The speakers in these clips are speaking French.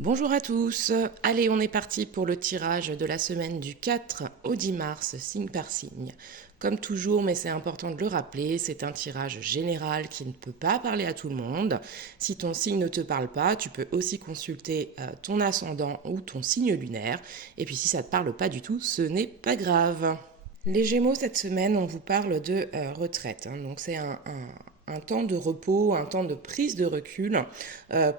Bonjour à tous, allez on est parti pour le tirage de la semaine du 4 au 10 mars, signe par signe. Comme toujours, mais c'est important de le rappeler, c'est un tirage général qui ne peut pas parler à tout le monde. Si ton signe ne te parle pas, tu peux aussi consulter ton ascendant ou ton signe lunaire. Et puis si ça ne te parle pas du tout, ce n'est pas grave. Les Gémeaux, cette semaine, on vous parle de retraite. Donc c'est un temps de repos, un temps de prise de recul.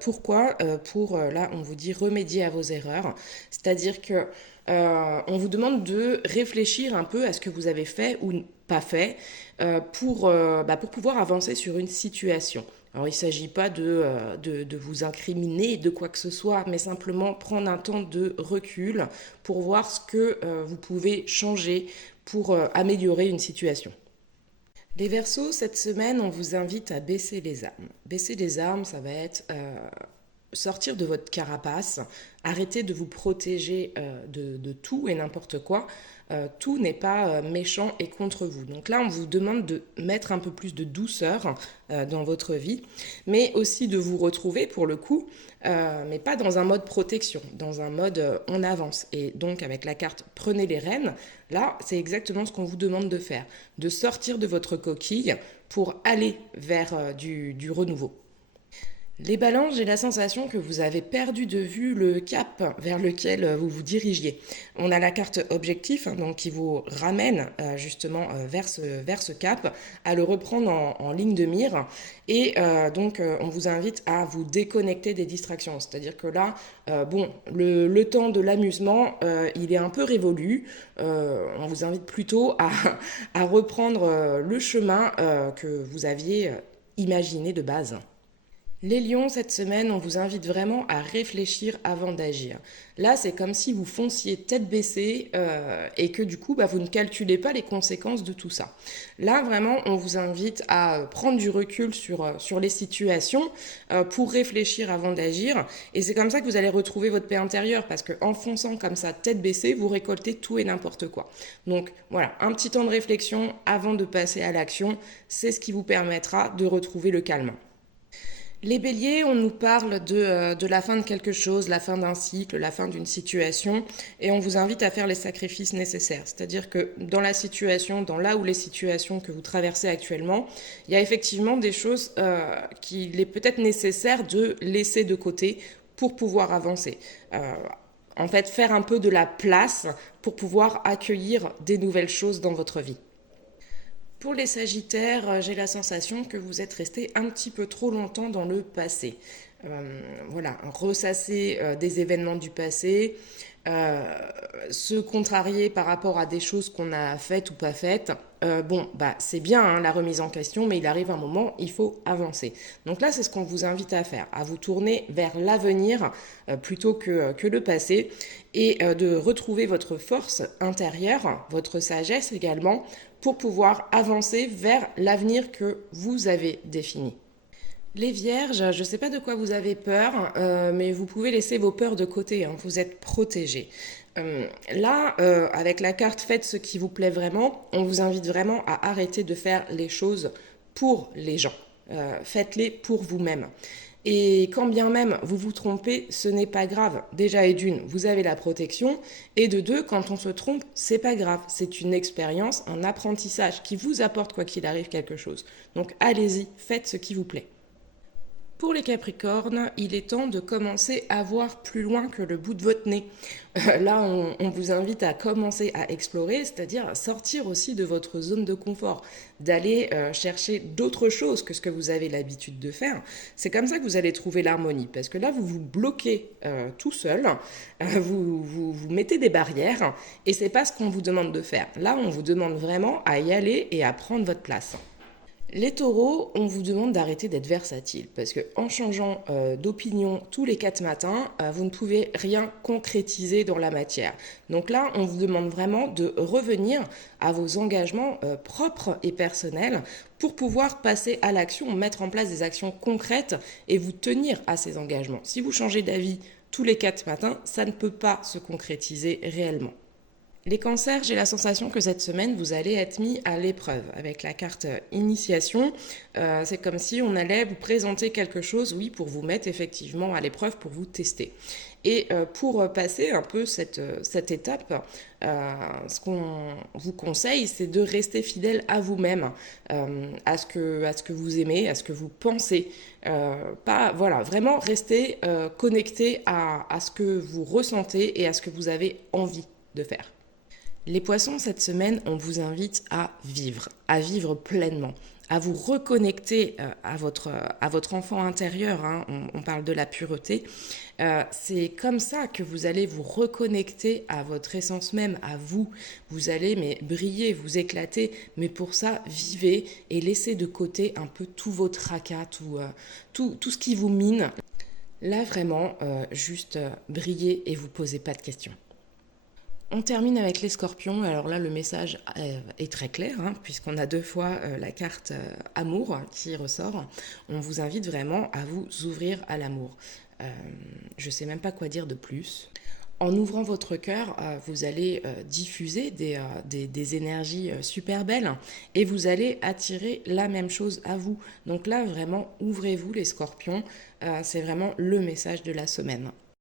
Pourquoi Pour, là, on vous dit remédier à vos erreurs. C'est-à-dire que on vous demande de réfléchir un peu à ce que vous avez fait ou pas fait pour pouvoir avancer sur une situation. Alors il ne s'agit pas de vous incriminer de quoi que ce soit, mais simplement prendre un temps de recul pour voir ce que vous pouvez changer pour améliorer une situation. Les Verseaux, cette semaine, on vous invite à baisser les armes. Baisser les armes, ça va être sortir de votre carapace, arrêter de vous protéger de tout et n'importe quoi. Tout n'est pas méchant et contre vous. Donc là, on vous demande de mettre un peu plus de douceur dans votre vie, mais aussi de vous retrouver pour le coup, mais pas dans un mode protection, dans un mode on avance. Et donc avec la carte prenez les rênes, là, c'est exactement ce qu'on vous demande de faire, de sortir de votre coquille pour aller vers du renouveau. Les balances, j'ai la sensation que vous avez perdu de vue le cap vers lequel vous vous dirigiez. On a la carte objectif donc qui vous ramène justement vers ce cap, à le reprendre en ligne de mire. Et on vous invite à vous déconnecter des distractions. C'est-à-dire que là, le temps de l'amusement, il est un peu révolu. On vous invite plutôt à reprendre le chemin que vous aviez imaginé de base. Les lions, cette semaine, on vous invite vraiment à réfléchir avant d'agir. Là, c'est comme si vous fonciez tête baissée et que du coup, vous ne calculez pas les conséquences de tout ça. Là, vraiment, on vous invite à prendre du recul sur les situations pour réfléchir avant d'agir. Et c'est comme ça que vous allez retrouver votre paix intérieure parce qu'en fonçant comme ça, tête baissée, vous récoltez tout et n'importe quoi. Donc voilà, un petit temps de réflexion avant de passer à l'action, c'est ce qui vous permettra de retrouver le calme. Les béliers, on nous parle de la fin de quelque chose, la fin d'un cycle, la fin d'une situation, et on vous invite à faire les sacrifices nécessaires. C'est-à-dire que dans la situation, dans là où les situations que vous traversez actuellement, il y a effectivement des choses qu'il est peut-être nécessaire de laisser de côté pour pouvoir avancer. En fait, faire un peu de la place pour pouvoir accueillir des nouvelles choses dans votre vie. Pour les Sagittaires, j'ai la sensation que vous êtes resté un petit peu trop longtemps dans le passé. Voilà, ressasser des événements du passé, euh, se contrarier par rapport à des choses qu'on a faites ou pas faites. C'est bien hein, la remise en question, mais il arrive un moment, il faut avancer. Donc là, c'est ce qu'on vous invite à faire, à vous tourner vers l'avenir plutôt que le passé et de retrouver votre force intérieure, votre sagesse également, pour pouvoir avancer vers l'avenir que vous avez défini. Les vierges, je ne sais pas de quoi vous avez peur, mais vous pouvez laisser vos peurs de côté, hein, vous êtes protégés. Avec la carte Faites ce qui vous plaît vraiment, on vous invite vraiment à arrêter de faire les choses pour les gens. Faites-les pour vous-même. Et quand bien même vous vous trompez, ce n'est pas grave. Déjà et d'une, vous avez la protection. Et de deux, quand on se trompe, c'est pas grave. C'est une expérience, un apprentissage qui vous apporte quoi qu'il arrive quelque chose. Donc allez-y, faites ce qui vous plaît. Pour les Capricornes, il est temps de commencer à voir plus loin que le bout de votre nez. Là, on vous invite à commencer à explorer, c'est-à-dire à sortir aussi de votre zone de confort, d'aller chercher d'autres choses que ce que vous avez l'habitude de faire. C'est comme ça que vous allez trouver l'harmonie, parce que là, vous vous bloquez tout seul, vous mettez des barrières, et c'est pas ce qu'on vous demande de faire. Là, on vous demande vraiment à y aller et à prendre votre place. Les taureaux, on vous demande d'arrêter d'être versatile parce que en changeant d'opinion tous les 4 matins, vous ne pouvez rien concrétiser dans la matière. Donc là, on vous demande vraiment de revenir à vos engagements propres et personnels pour pouvoir passer à l'action, mettre en place des actions concrètes et vous tenir à ces engagements. Si vous changez d'avis tous les 4 matins, ça ne peut pas se concrétiser réellement. Les cancers, j'ai la sensation que cette semaine, vous allez être mis à l'épreuve avec la carte initiation. C'est comme si on allait vous présenter quelque chose, oui, pour vous mettre effectivement à l'épreuve, pour vous tester. Et pour passer un peu cette étape, ce qu'on vous conseille, c'est de rester fidèle à vous-même, à ce que vous aimez, à ce que vous pensez. Pas, voilà, vraiment rester connecté à ce que vous ressentez et à ce que vous avez envie de faire. Les poissons, cette semaine, on vous invite à vivre pleinement, à vous reconnecter à votre enfant intérieur, hein. On parle de la pureté. C'est comme ça que vous allez vous reconnecter à votre essence même, à vous. Vous allez mais briller, vous éclater, mais pour ça, vivez et laissez de côté un peu tout vos tracas, tout ce qui vous mine. Là, vraiment, juste brillez et vous posez pas de questions. On termine avec les scorpions. Alors là, le message est très clair, hein, puisqu'on a deux fois la carte amour qui ressort. On vous invite vraiment à vous ouvrir à l'amour. Je ne sais même pas quoi dire de plus. En ouvrant votre cœur, vous allez diffuser des énergies super belles et vous allez attirer la même chose à vous. Donc là, vraiment, ouvrez-vous les scorpions. C'est vraiment le message de la semaine.